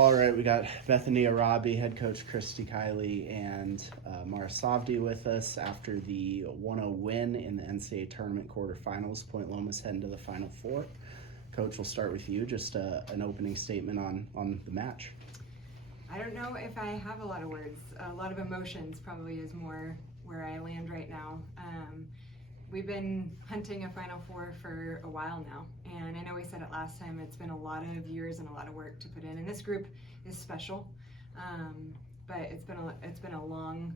All right, we got Bethany Arabi, head coach Christy Kiley, and Mara Savdi with us after the 1-0 win in the NCAA tournament quarterfinals. Point Loma's heading to the Final Four. Coach, we'll start with you. Just an opening statement on the match. I don't know if I have a lot of words. A lot of emotions probably is more where I land right now. We've been hunting a Final Four for a while now, and I know we said it last time, it's been a lot of years and a lot of work to put in, and this group is special, but it's been a long,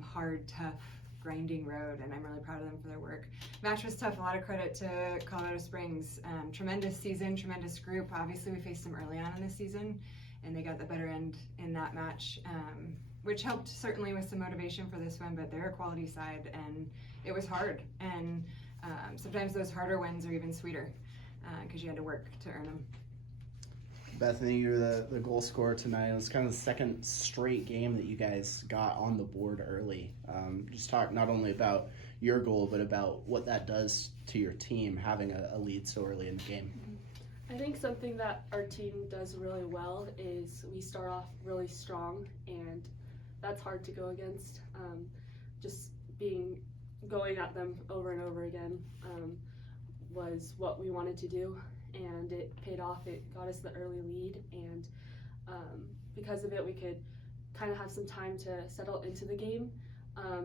hard, tough, grinding road, and I'm really proud of them for their work. Match was tough. A lot of credit to Colorado Springs. Tremendous season, tremendous group. Obviously, we faced them early on in the season, and they got the better end in that match, which helped certainly with some motivation for this one, but they're a quality side, and it was hard. And sometimes those harder wins are even sweeter because you had to work to earn them. Bethany, you're the goal scorer tonight. It was kind of the second straight game that you guys got on the board early. Just talk not only about your goal, but about what that does to your team, having a lead so early in the game. I think something that our team does really well is we start off really strong, and that's hard to go against. Just going at them over and over again was what we wanted to do, and it paid off. It got us the early lead, and because of it, we could kind of have some time to settle into the game.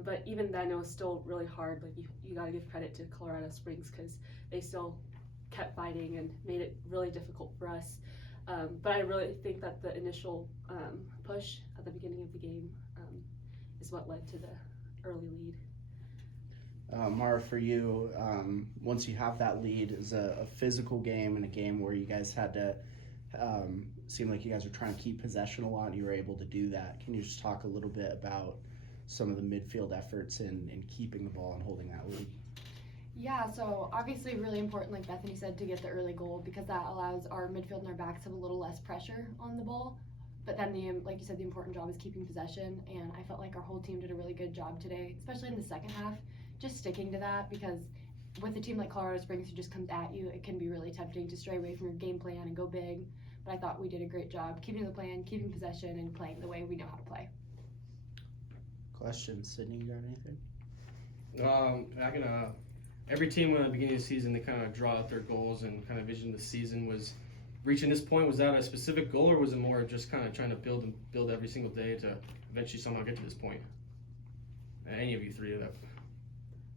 But even then, it was still really hard. Like you got to give credit to Colorado Springs because they still kept fighting and made it really difficult for us. But I really think that the initial push at the beginning of the game is what led to the early lead. Mara, for you, once you have that lead, is a physical game and a game where you guys had to seem like you guys were trying to keep possession a lot, and you were able to do that. Can you just talk a little bit about some of the midfield efforts in keeping the ball and holding that lead? Yeah, so obviously really important, like Bethany said, to get the early goal because that allows our midfield and our backs to have a little less pressure on the ball. But then, like you said, the important job is keeping possession, and I felt like our whole team did a really good job today, especially in the second half, just sticking to that because with a team like Colorado Springs who just comes at you, it can be really tempting to stray away from your game plan and go big. But I thought we did a great job keeping the plan, keeping possession, and playing the way we know how to play. Questions? Sydney, you got anything? Every team at the beginning of the season, they kind of draw out their goals and kind of vision the season. Was reaching this point, was that a specific goal, or was it more just kind of trying to build every single day to eventually somehow get to this point? Any of you three of that?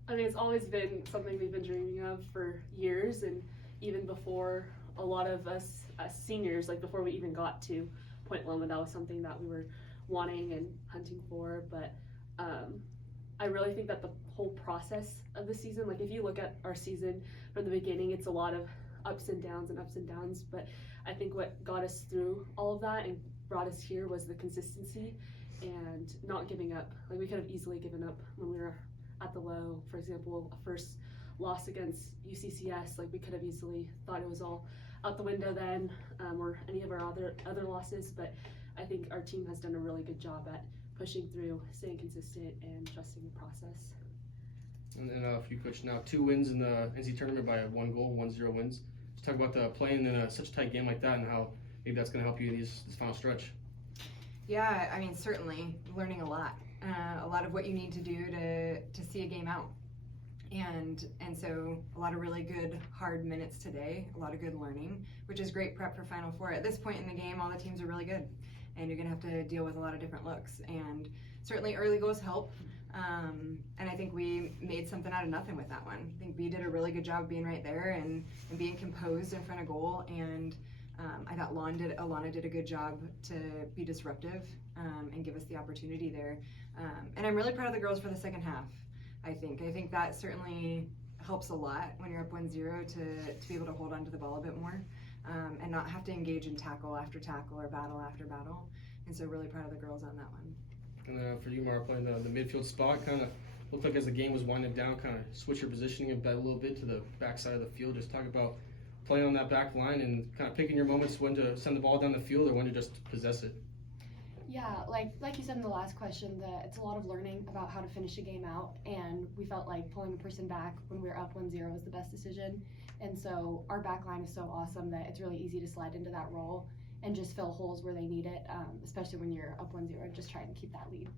I mean, it's always been something we've been dreaming of for years, and even before a lot of us as seniors, like before we even got to Point Loma, that was something that we were wanting and hunting for. But I really think that the whole process of the season, like if you look at our season from the beginning, it's a lot of ups and downs, but I think what got us through all of that and brought us here was the consistency and not giving up. Like we could have easily given up when we were at the low. For example, a first loss against UCCS, like we could have easily thought it was all out the window then, or any of our other losses, but I think our team has done a really good job at pushing through, staying consistent, and trusting the process. And then for you, Coach, now 2 wins in the NC tournament by 1 goal, 1-0 wins. Just talk about the playing in such a tight game like that and how maybe that's going to help you in this final stretch. Yeah, I mean, certainly learning a lot of what you need to do to see a game out. And so a lot of really good hard minutes today, a lot of good learning, which is great prep for Final Four. At this point in the game, all the teams are really good, and you're gonna have to deal with a lot of different looks. And certainly early goals help. And I think we made something out of nothing with that one. I think B did a really good job being right there and being composed in front of goal. And I thought Alana did a good job to be disruptive and give us the opportunity there. And I'm really proud of the girls for the second half. I think that certainly helps a lot when you're up 1-0 to be able to hold on to the ball a bit more and not have to engage in tackle after tackle or battle after battle. And so really proud of the girls on that one. And for you, Mara, playing the midfield spot, kind of looked like as the game was winding down, kind of switch your positioning a little bit to the backside of the field. Just talk about playing on that back line and kind of picking your moments when to send the ball down the field or when to just possess it. Yeah, like you said in the last question, that it's a lot of learning about how to finish a game out, and we felt like pulling a person back when we were up 1-0 was the best decision. And so our back line is so awesome that it's really easy to slide into that role. and just fill holes where they need it, especially when you're up 1-0, just trying to keep that lead.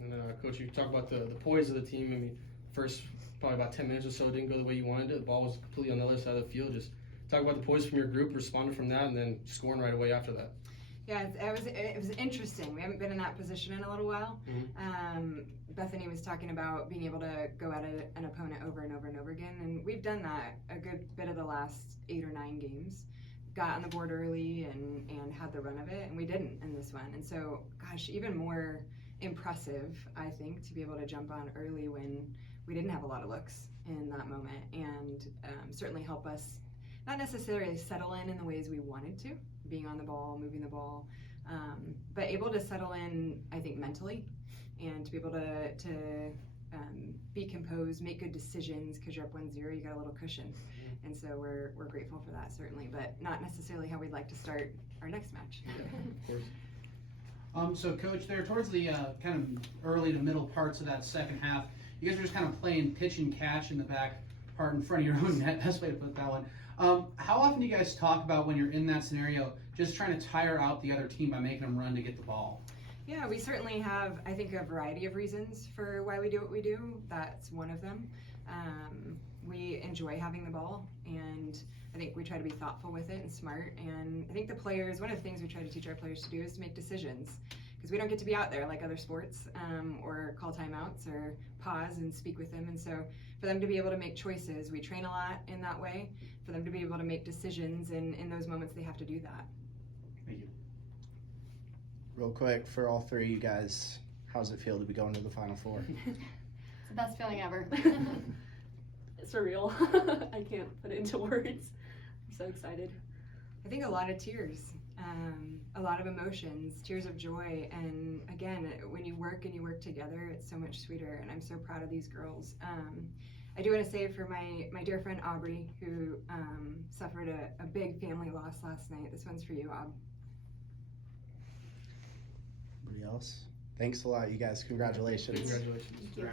And Coach, you talk about the poise of the team. I mean, first probably about 10 minutes or so didn't go the way you wanted it. The ball was completely on the other side of the field. Just talk about the poise from your group, responding from that, and then scoring right away after that. Yeah, it was interesting. We haven't been in that position in a little while. Bethany was talking about being able to go at an opponent over and over and over again, and we've done that a good bit of the last 8 or 9 games. Got on the board early and had the run of it, and we didn't in this one. And so, gosh, even more impressive, I think, to be able to jump on early when we didn't have a lot of looks in that moment, and certainly help us not necessarily settle in the ways we wanted to, being on the ball, moving the ball, but able to settle in, I think, mentally, and to be able to be composed, make good decisions, because you're up 1-0, you got a little cushion. And so we're grateful for that, certainly, but not necessarily how we'd like to start our next match. Yeah, of course. So, Coach, there towards the kind of early to middle parts of that second half, you guys were just kind of playing pitch and catch in the back part in front of your own net. Best way to put that one. How often do you guys talk about when you're in that scenario, just trying to tire out the other team by making them run to get the ball? Yeah, we certainly have, I think, a variety of reasons for why we do what we do. That's one of them. We enjoy having the ball, and I think we try to be thoughtful with it and smart. And I think the players, one of the things we try to teach our players to do is to make decisions, because we don't get to be out there like other sports, or call timeouts or pause and speak with them. And so for them to be able to make choices, we train a lot in that way. For them to be able to make decisions, and in those moments they have to do that. Thank you. Real quick, for all 3 of you guys, how's it feel to be going to the Final Four? It's the best feeling ever. It's surreal. I can't put it into words. I'm so excited. I think a lot of tears, a lot of emotions, tears of joy, and again, when you work and you work together, it's so much sweeter, and I'm so proud of these girls. I do want to say for my dear friend Aubrey, who suffered a big family loss last night, this one's for you, Aub. Anybody else? Thanks a lot, you guys. Congratulations. Congratulations. Thank you.